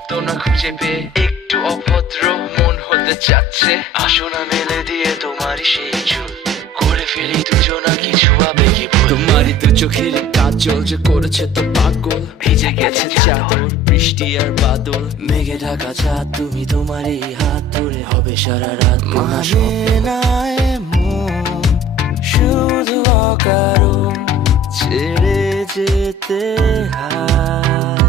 শব্দ না খুঁজে পেয়ে একটু অভদ্র মন হতে চাচ্ছে। আসো না মেলে দিয়ে তোমারই সেই চুল, করে ফেলি দুজনা কিছু আবেগী ভুল। তোমারই দু চোখের কাজল যে করেছে তো পাগল, ভিজে গেছে চাদর বৃষ্টি আর বাদল। মেঘে ঢাকা চাঁদ তুমি তোমারই হাত ধরে হবে সারা রাত। মানে না এমন শুধু অকারণ ছেড়ে যেতে হয়।